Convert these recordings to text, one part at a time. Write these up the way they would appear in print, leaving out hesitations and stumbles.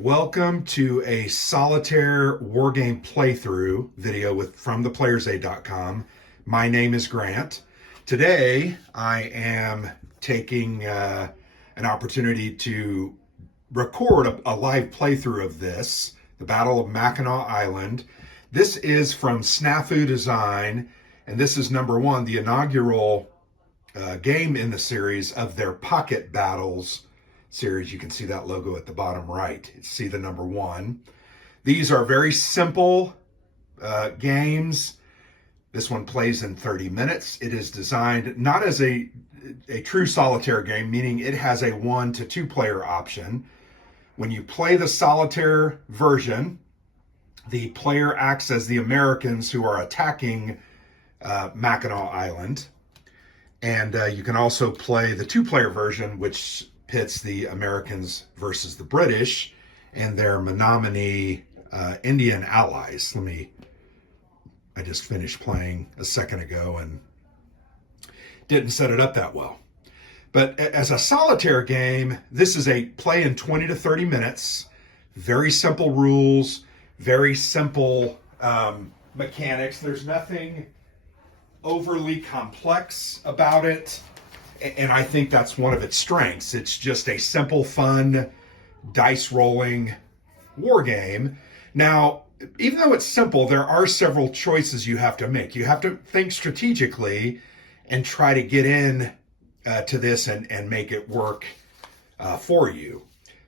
welcome to a solitaire wargame playthrough video from theplayersaid.com. My name is Grant. Today I am taking an opportunity to record a live playthrough of this, the Battle of Mackinac Island. This is from SNAFU Design, and this is number one, the inaugural game in the series of their Pocket Battles series. You can see that logo at the bottom right. See the number one. These are very simple games. This one plays in 30 minutes. It is designed not as a true solitaire game, meaning it has a 1 to 2 player option. When you play the solitaire version, the player acts as the Americans who are attacking Mackinac Island. And you can also play the 2-player version, which pits the Americans versus the British and their Menominee Indian allies. I just finished playing a second ago and didn't set it up that well. But as a solitaire game, this is a play in 20 to 30 minutes, very simple rules, very simple mechanics. There's nothing overly complex about it. And I think that's one of its strengths. It's just a simple, fun, dice rolling war game. Now, even though it's simple, there are several choices you have to make. You have to think strategically and try to get in to this and make it work for you.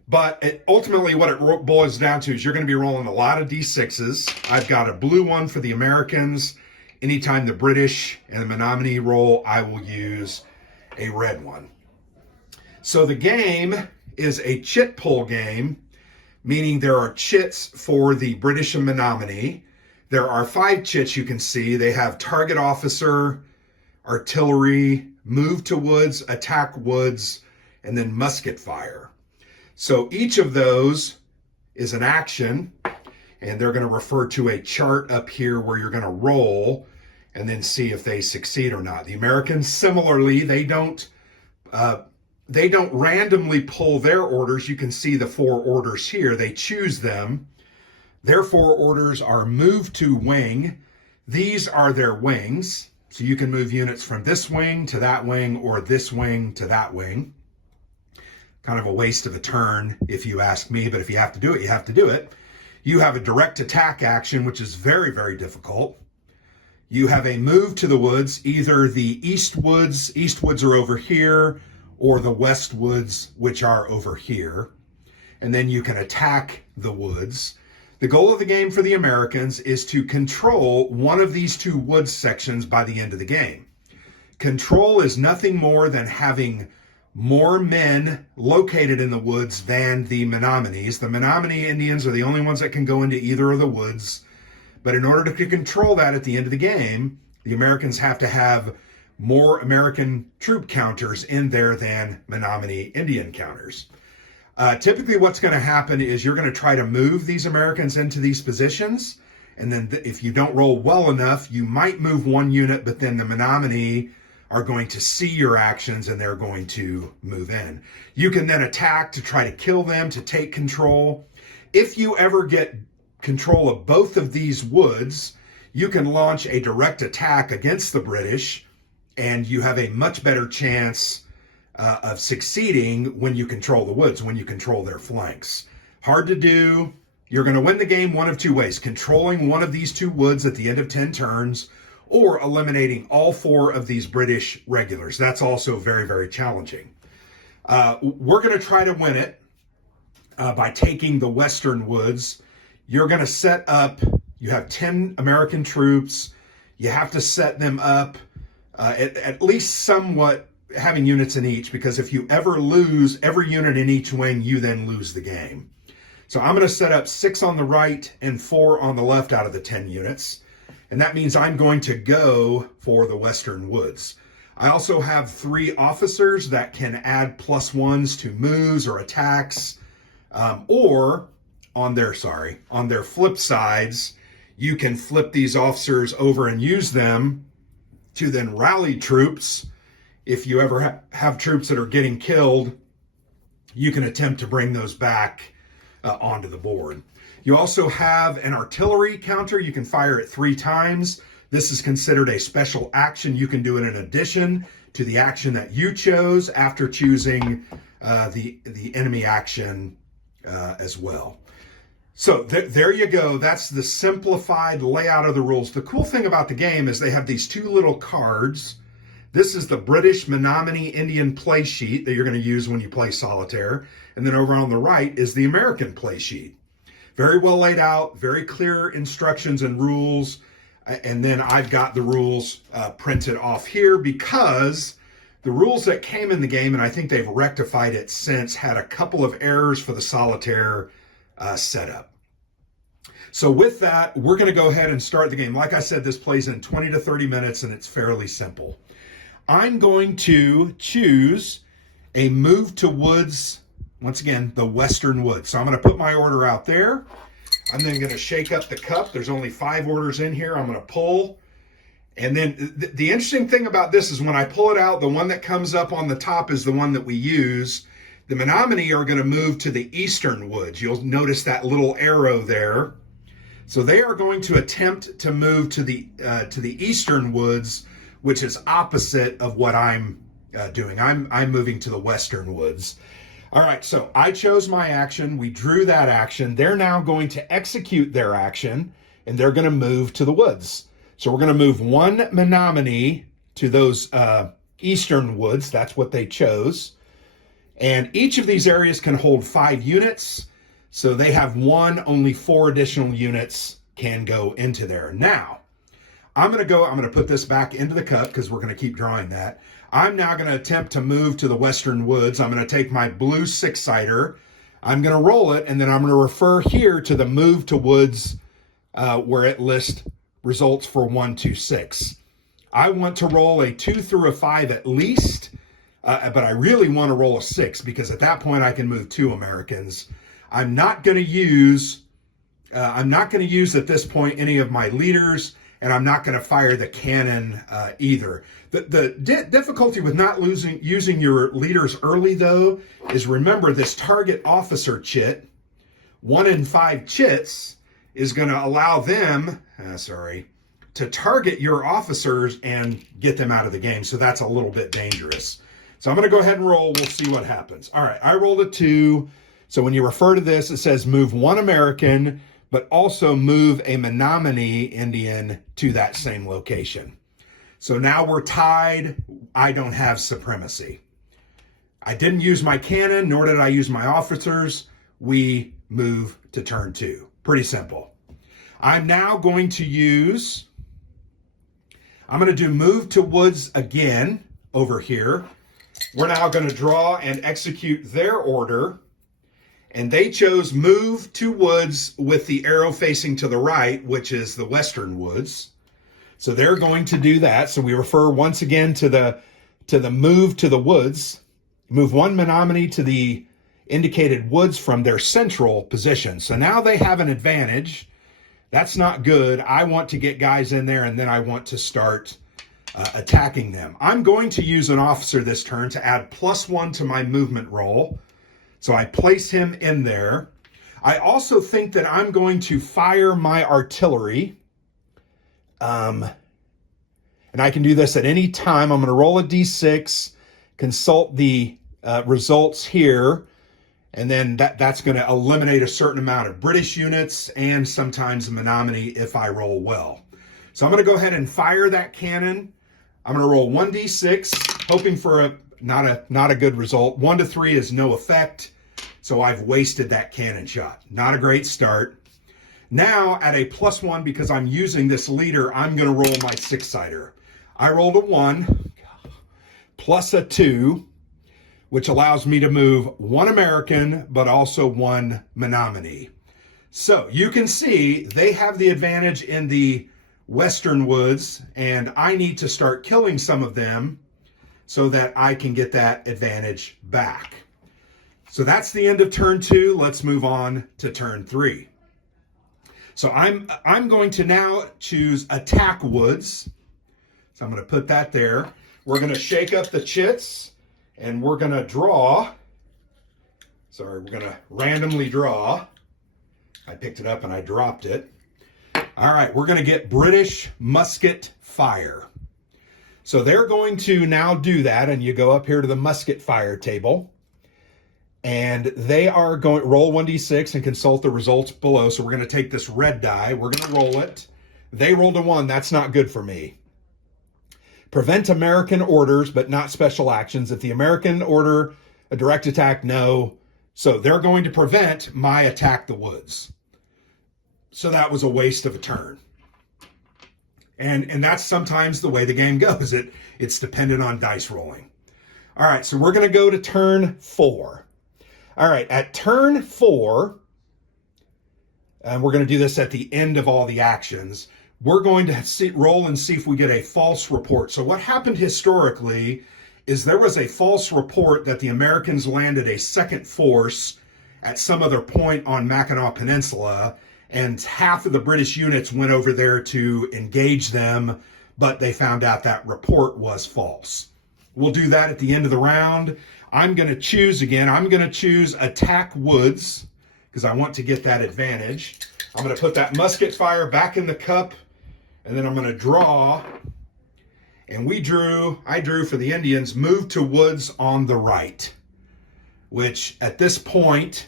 But ultimately what it boils down to is you're going to be rolling a lot of D6s. I've got a blue one for the Americans. Anytime the British and the Menominee roll, I will use a red one. So the game is a chit pull game, meaning there are chits for the British and Menominee. There are 5 chits you can see. They have target officer, artillery, move to woods, attack woods, and then musket fire. So each of those is an action, and they're going to refer to a chart up here where you're going to roll and then see if they succeed or not. The Americans, similarly, they don't randomly pull their orders. You can see the 4 orders here. They choose them. Their 4 orders are move to wing. These are their wings. So you can move units from this wing to that wing or this wing to that wing. Kind of a waste of a turn if you ask me, but if you have to do it, you have to do it. You have a direct attack action, which is very, very difficult. You have a move to the woods, either the east woods are over here, or the west woods, which are over here. And then you can attack the woods. The goal of the game for the Americans is to control one of these 2 woods sections by the end of the game. Control is nothing more than having more men located in the woods than the Menominees. The Menominee Indians are the only ones that can go into either of the woods. But in order to control that at the end of the game, the Americans have to have more American troop counters in there than Menominee Indian counters. Typically what's going to happen is you're going to try to move these Americans into these positions. And then if you don't roll well enough, you might move 1 unit, but then the Menominee are going to see your actions and they're going to move in. You can then attack to try to kill them, to take control. If you ever get control of both of these woods, you can launch a direct attack against the British, and you have a much better chance of succeeding when you control the woods, when you control their flanks. Hard to do. You're going to win the game one of 2 ways: controlling one of these 2 woods at the end of 10 turns, or eliminating all 4 of these British regulars. That's also very, very challenging. We're going to try to win it by taking the western woods. You're going to set up, you have 10 American troops. You have to set them up at least somewhat having units in each, because if you ever lose every unit in each wing, you then lose the game. So I'm going to set up 6 on the right and 4 on the left out of the 10 units. And that means I'm going to go for the western woods. I also have 3 officers that can add +1s to moves or attacks, or on their flip sides, you can flip these officers over and use them to then rally troops. If you ever have troops that are getting killed, you can attempt to bring those back onto the board. You also have an artillery counter. You can fire it 3 times. This is considered a special action. You can do it in addition to the action that you chose after choosing the enemy action as well. So there you go. That's the simplified layout of the rules. The cool thing about the game is they have these 2 little cards. This is the British Menominee Indian play sheet that you're going to use when you play solitaire. And then over on the right is the American play sheet. Very well laid out, very clear instructions and rules. And then I've got the rules printed off here because the rules that came in the game, and I think they've rectified it since, had a couple of errors for the solitaire setup. So with that, we're going to go ahead and start the game. Like I said, this plays in 20 to 30 minutes, and it's fairly simple. I'm going to choose a move to woods, once again, the Western Woods. So I'm going to put my order out there. I'm then going to shake up the cup. There's only 5 orders in here. I'm going to pull. And then the interesting thing about this is when I pull it out, the one that comes up on the top is the one that we use. The Menominee are going to move to the Eastern Woods. You'll notice that little arrow there. So they are going to attempt to move to the Eastern Woods, which is opposite of what I'm doing. I'm moving to the Western Woods. All right, so I chose my action. We drew that action. They're now going to execute their action, and they're going to move to the woods. So we're going to move 1 Menominee to those Eastern Woods. That's what they chose. And each of these areas can hold 5 units. So they have 1, only 4 additional units can go into there. Now, I'm going to put this back into the cup because we're going to keep drawing that. I'm now going to attempt to move to the Western Woods. I'm going to take my blue 6-sider. I'm going to roll it, and then I'm going to refer here to the move to woods where it lists results for 1, 2, 6. I want to roll a 2 through a 5 at least, but I really want to roll a 6 because at that point I can move 2 Americans. I'm not going to use at this point any of my leaders, and I'm not going to fire the cannon either. The difficulty with not using your leaders early, though, is remember this target officer chit, 1 in 5 chits, is going to allow them, to target your officers and get them out of the game. So that's a little bit dangerous. So I'm going to go ahead and roll. We'll see what happens. All right, I rolled a 2. So when you refer to this, it says move 1 American, but also move a Menominee Indian to that same location. So now we're tied. I don't have supremacy. I didn't use my cannon, nor did I use my officers. We move to turn 2. Pretty simple. I'm now going to do move to woods again over here. We're now going to draw and execute their order. And they chose move to woods with the arrow facing to the right, which is the Western Woods. So they're going to do that. So we refer once again to the move to the woods. Move 1 Menominee to the indicated woods from their central position. So now they have an advantage. That's not good. I want to get guys in there, and then I want to start attacking them. I'm going to use an officer this turn to add +1 to my movement roll. So I place him in there. I also think that I'm going to fire my artillery. And I can do this at any time. I'm going to roll a d6, consult the results here, and then that's going to eliminate a certain amount of British units and sometimes a Menominee if I roll well. So I'm going to go ahead and fire that cannon. I'm going to roll 1d6, hoping for not a good result. 1 to 3 is no effect, so I've wasted that cannon shot. Not a great start. Now at a +1, because I'm using this leader, I'm going to roll my 6-sider. I rolled a 1 plus a 2, which allows me to move 1 American, but also 1 Menominee. So you can see they have the advantage in the Western Woods, and I need to start killing some of them so that I can get that advantage back. So that's the end of turn 2. Let's move on to turn 3. So I'm going to now choose attack woods. So I'm going to put that there. We're going to shake up the chits, and we're going to draw Sorry, we're going to randomly draw. I picked it up and I dropped it. All right, we're going to get British musket fire. So they're going to now do that, and you go up here to the musket fire table, and they are going roll 1d6 and consult the results below. So we're going to take this red die, we're going to roll it. They rolled a 1, that's not good for me. Prevent American orders, but not special actions. If the American order a direct attack, no. So they're going to prevent my attack the woods. So that was a waste of a turn. And that's sometimes the way the game goes. It's dependent on dice rolling. All right, so we're going to go to turn 4. All right, at turn 4, and we're going to do this at the end of all the actions, we're going to roll and see if we get a false report. So what happened historically is there was a false report that the Americans landed a second force at some other point on Mackinac Peninsula, and half of the British units went over there to engage them, but they found out that report was false. We'll do that at the end of the round. I'm going to choose again. I'm going to choose attack woods because I want to get that advantage. I'm going to put that musket fire back in the cup, and then I'm going to draw. And I drew for the Indians, move to woods on the right, which at this point,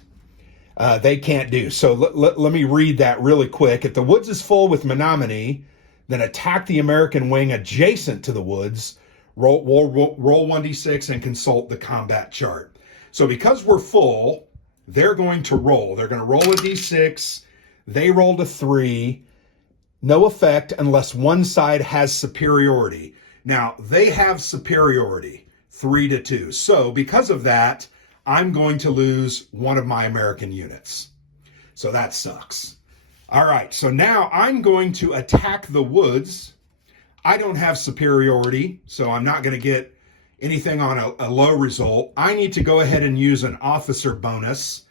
they can't do. So let me read that really quick. If the woods is full with Menominee, then attack the American wing adjacent to the woods. Roll 1d6 and consult the combat chart. So because we're full, they're going to roll. They're going to roll a d6. They rolled a 3. No effect unless one side has superiority. Now, they have superiority, 3-2. So because of that, I'm going to lose one of my American units. So that sucks. All right, so now I'm going to attack the woods. I don't have superiority, so I'm not going to get anything on a low result. I need to go ahead and use an officer bonus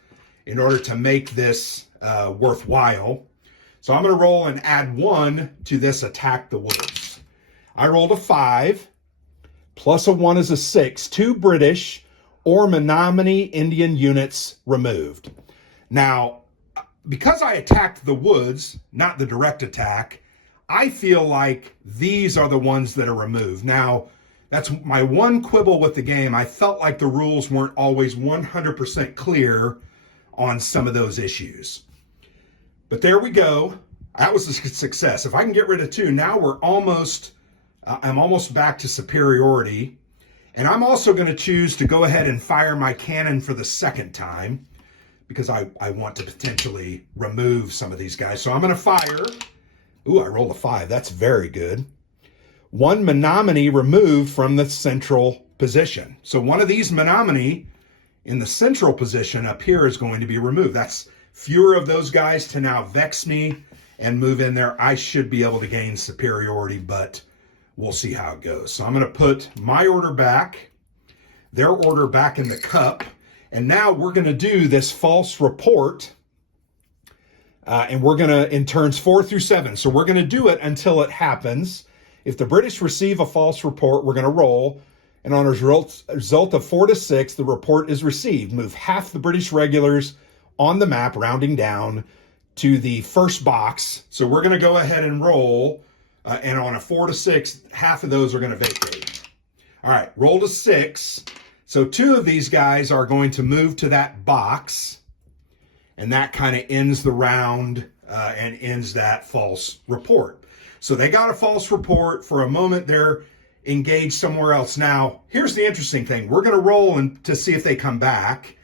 in order to make this worthwhile. So I'm going to roll and add 1 to this attack the woods. I rolled a 5, plus a 1 is a 6. 2 British or Menominee Indian units removed. Now, because I attacked the woods, not the direct attack, I feel like these are the ones that are removed. Now, that's my one quibble with the game. I felt like the rules weren't always 100% clear on some of those issues. But there we go. That was a success. If I can get rid of 2, now I'm almost back to superiority. And I'm also going to choose to go ahead and fire my cannon for the second time because I want to potentially remove some of these guys. So I'm going to fire. Ooh, I rolled a 5. That's very good. 1 Menominee removed from the central position. So one of these Menominee in the central position up here is going to be removed. That's fewer of those guys to now vex me and move in there. I should be able to gain superiority, but we'll see how it goes. So I'm going to put my order back, their order back in the cup, and now we're going to do this false report, and we're going to, in turns 4 through 7. So we're going to do it until it happens. If the British receive a false report, we're going to roll, and on a result of 4 to 6, the report is received. Move half the British regulars on the map, rounding down to the first box. So we're going to go ahead and roll. And on a 4 to 6, half of those are going to vacate. All right, roll to 6. So 2 of these guys are going to move to that box. And that kind of ends the round and ends that false report. So they got a false report. For a moment, they're engaged somewhere else. Now, here's the interesting thing. We're going to roll to see if they come back.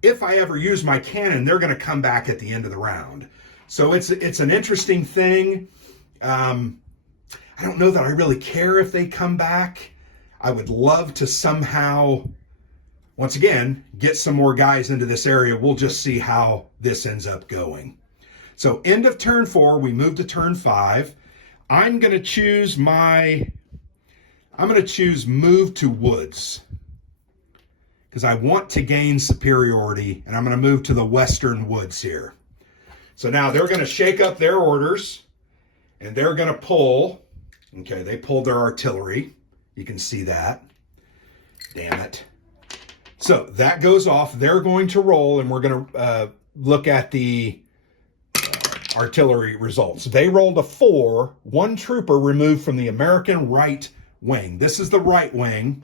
If I ever use my cannon, they're going to come back at the end of the round. So it's an interesting thing. I don't know that I really care if they come back. I would love to somehow, once again, get some more guys into this area. We'll just see how this ends up going. So end of turn 4, we move to turn 5. I'm going to choose move to woods because I want to gain superiority, and I'm going to move to the western woods here. So now they're going to shake up their orders, and they're going to pull. Okay, they pulled their artillery. You can see that. Damn it. So that goes off. They're going to roll, and we're going to look at the artillery results. They rolled a 4, 1 trooper removed from the American right wing. This is the right wing.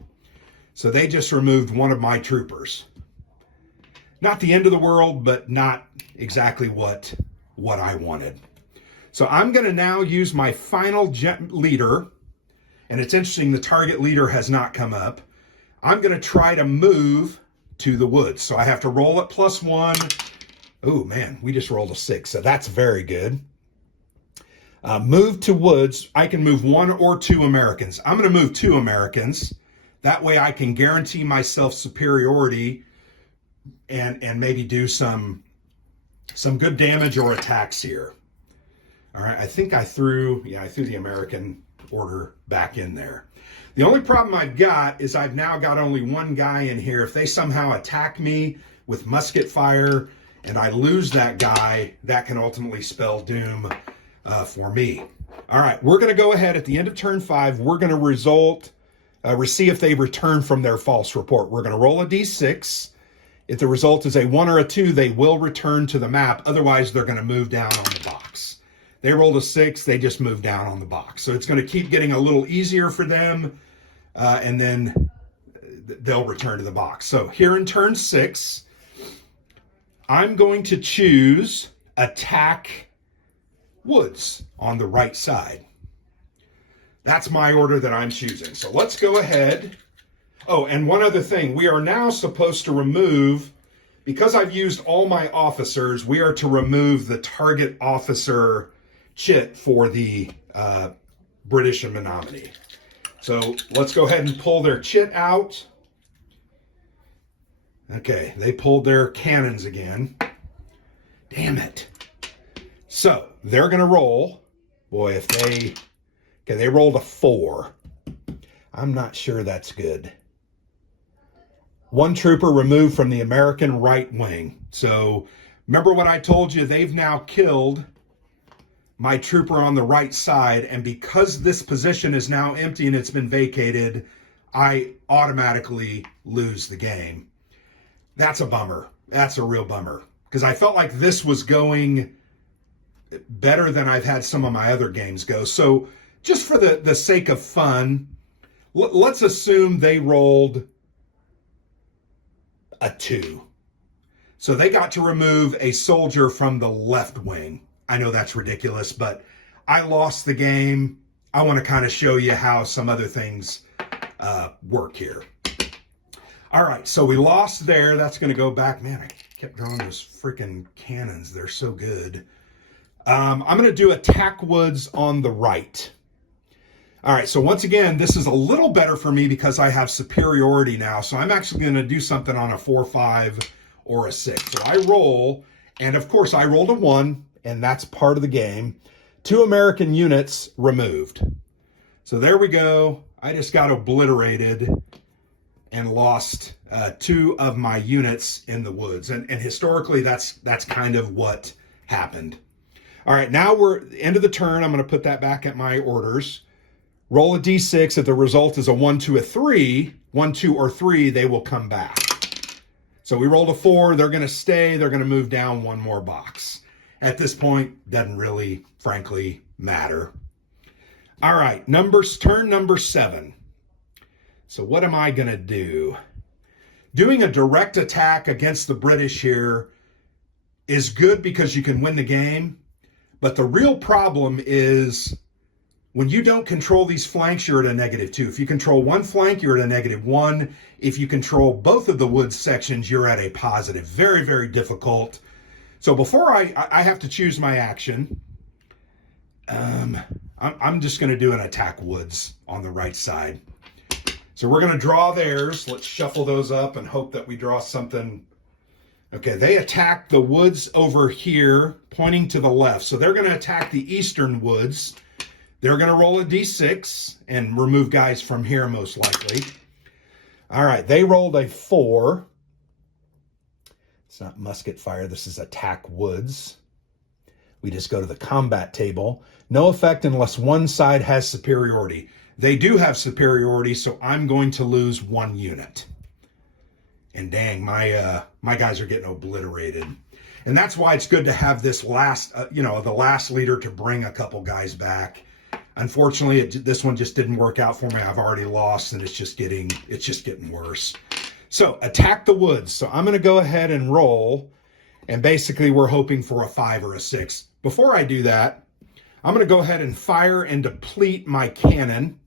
So they just removed one of my troopers. Not the end of the world, but not exactly what I wanted. So I'm going to now use my final leader. And it's interesting, the target leader has not come up. I'm going to try to move to the woods. So I have to roll at +1. Oh, man, we just rolled a 6. So that's very good. Move to woods. I can move 1 or 2 Americans. I'm going to move 2 Americans. That way I can guarantee myself superiority and maybe do some good damage or attacks here. All right, I think I threw the American order back in there. The only problem I've got is I've now got only 1 guy in here. If they somehow attack me with musket fire and I lose that guy, that can ultimately spell doom for me. All right, we're going to go ahead at the end of turn 5. We're going to see if they return from their false report. We're going to roll a d6. If the result is a 1 or a 2, they will return to the map. Otherwise, they're going to move down on the box. They rolled a 6. They just moved down on the box. So it's going to keep getting a little easier for them, and then they'll return to the box. So here in turn 6, I'm going to choose attack woods on the right side. That's my order that I'm choosing. So let's go ahead. Oh, and one other thing. We are now supposed to remove, because I've used all my officers, we are to remove the target officer chit for the British and Menominee. So let's go ahead and pull their chit out. Okay, they pulled their cannons again. Damn it. So they're going to roll. Boy, if they... Okay, they rolled a 4. I'm not sure that's good. 1 trooper removed from the American right wing. So remember what I told you? They've now killed my trooper on the right side. And because this position is now empty and it's been vacated, I automatically lose the game. That's a bummer. That's a real bummer. Because I felt like this was going better than I've had some of my other games go. So just for the sake of fun, let's assume they rolled a 2. So they got to remove a soldier from the left wing. I know that's ridiculous, but I lost the game. I want to kind of show you how some other things work here. All right, so we lost there. That's going to go back. Man, I kept drawing those freaking cannons. They're so good. I'm going to do attack woods on the right. All right, so once again, this is a little better for me because I have superiority now. So I'm actually going to do something on a 4, 5, or a 6. So I roll, and of course I rolled a 1, and that's part of the game. 2 American units removed. So there we go. I just got obliterated and lost 2 of my units in the woods. And historically, that's kind of what happened. All right, now we're at the end of the turn. I'm going to put that back at my orders. Roll a d6. If the result is a 1, 2, a 3, 1, 2, or 3, they will come back. So we rolled a 4. They're going to stay. They're going to move down 1 more box. At this point, doesn't really, frankly, matter. All right, turn number 7. So what am I going to do? Doing a direct attack against the British here is good because you can win the game. But the real problem is when you don't control these flanks, you're at a -2. If you control one flank, you're at a -1. If you control both of the woods sections, you're at a positive. Very, very difficult. So before I have to choose my action, I'm just going to do an attack woods on the right side. So we're going to draw theirs. Let's shuffle those up and hope that we draw something. Okay, they attack the woods over here, pointing to the left. So they're going to attack the eastern woods. They're going to roll a d6 and remove guys from here, most likely. All right, they rolled a 4. It's not musket fire. This is attack woods. We just go to the combat table. No effect unless one side has superiority. They do have superiority, so I'm going to lose 1 unit. And dang, my guys are getting obliterated. And that's why it's good to have this last, the last leader to bring a couple guys back. Unfortunately, this one just didn't work out for me. I've already lost, and it's just getting worse. So attack the woods. So I'm going to go ahead and roll, and basically we're hoping for a 5 or a 6. Before I do that, I'm going to go ahead and fire and deplete my cannon.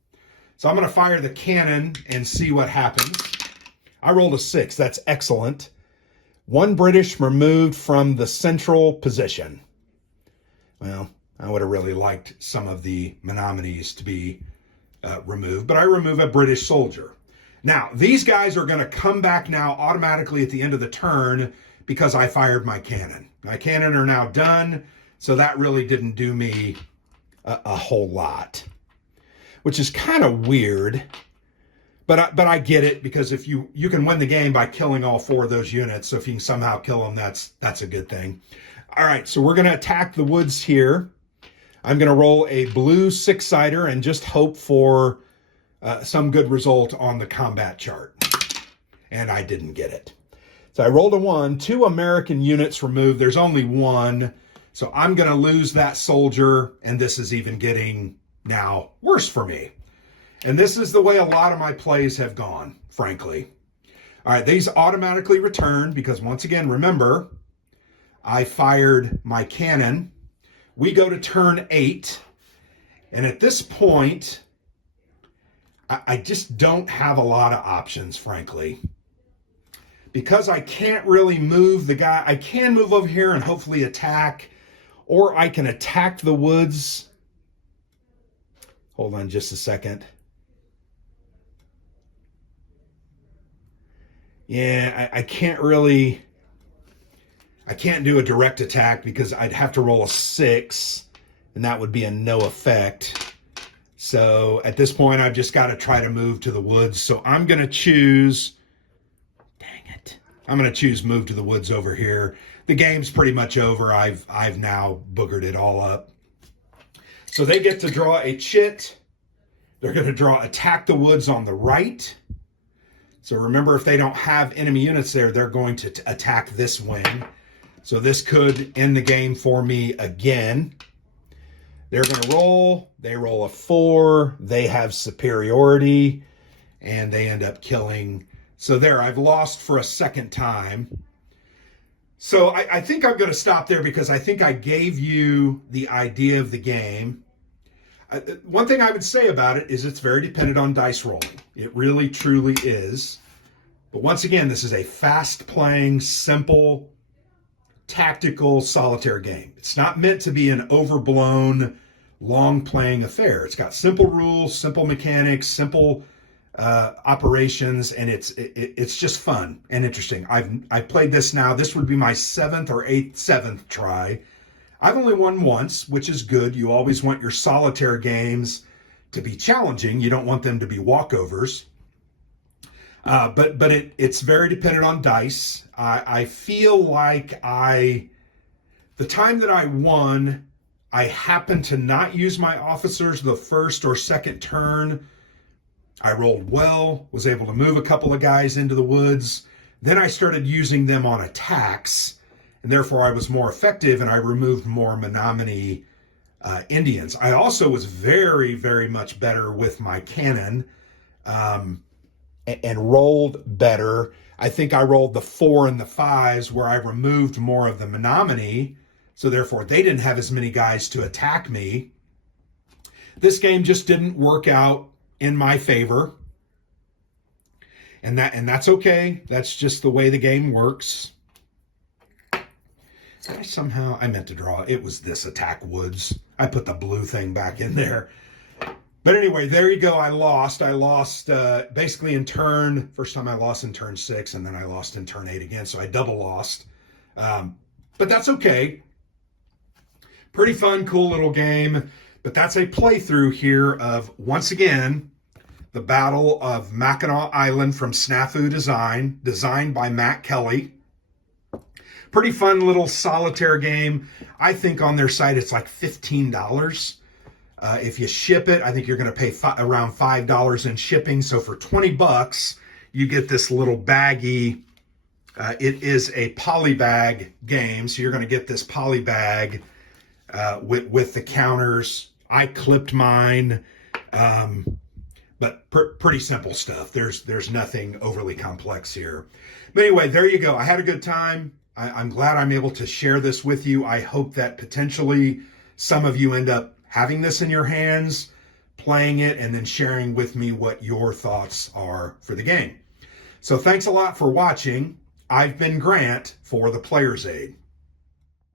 So I'm going to fire the cannon and see what happens. I rolled a 6. That's excellent. 1 British removed from the central position. Well, I would have really liked some of the Menominees to be removed, but I remove a British soldier. Now, these guys are going to come back now automatically at the end of the turn because I fired my cannon. My cannon are now done, so that really didn't do me a whole lot, which is kind of weird. But I get it, because if you can win the game by killing all 4 of those units, so if you can somehow kill them, that's a good thing. All right, so we're going to attack the woods here. I'm going to roll a blue 6-sider and just hope for some good result on the combat chart. And I didn't get it. So I rolled a 1, 2 American units removed. There's only 1, so I'm going to lose that soldier, and this is even getting now worse for me. And this is the way a lot of my plays have gone, frankly. All right, these automatically return because, once again, remember, I fired my cannon. We go to turn 8. And at this point, I just don't have a lot of options, frankly. Because I can't really move the guy. I can move over here and hopefully attack, or I can attack the woods. Hold on just a second. Yeah, I can't do a direct attack because I'd have to roll a 6, and that would be a no effect. So at this point, I've just got to try to move to the woods. So I'm going to choose, I'm going to choose move to the woods over here. The game's pretty much over. I've now boogered it all up. So they get to draw a chit. They're going to draw attack the woods on the right. So remember, if they don't have enemy units there, they're going to attack this wing. So this could end the game for me again. They're going to roll. They roll a 4. They have superiority, and they end up killing. So there, I've lost for a second time. So I think I'm going to stop there because I think I gave you the idea of the game. One thing I would say about it is it's very dependent on dice rolling. It really, truly is. But once again, this is a fast-playing, simple, tactical solitaire game. It's not meant to be an overblown, long-playing affair. It's got simple rules, simple mechanics, simple operations, and it's just fun and interesting. I've played this now. This would be my 7th or 7th try. I've only won once, which is good. You always want your solitaire games to be challenging. You don't want them to be walkovers. But it's very dependent on dice. I feel like the time that I won, I happened to not use my officers the first or second turn. I rolled well, was able to move a couple of guys into the woods. Then I started using them on attacks, and therefore I was more effective, and I removed more Menominee Indians. I also was very, very much better with my cannon and rolled better. I think I rolled the 4 and the 5s where I removed more of the Menominee, so therefore they didn't have as many guys to attack me. This game just didn't work out in my favor, and that's okay. That's just the way the game works. I meant to draw. It was this attack woods. I put the blue thing back in there. But anyway, there you go. I lost basically in first time I lost in turn 6, and then I lost in turn 8 again. So I double lost. But that's okay. Pretty fun, cool little game. But that's a playthrough here of, once again, the Battle of Mackinac Island from SNAFU Design, designed by Matt Kelly. Pretty fun little solitaire game. I think on their site it's like $15. If you ship it, I think you're going to pay around $5 in shipping. So for $20, you get this little baggy It is a polybag game, so you're going to get this polybag with the counters. I clipped mine, but pretty simple stuff. There's nothing overly complex here. But anyway, there you go. I had a good time. I'm glad I'm able to share this with you. I hope that potentially some of you end up having this in your hands, playing it, and then sharing with me what your thoughts are for the game. So thanks a lot for watching. I've been Grant for the Player's Aid.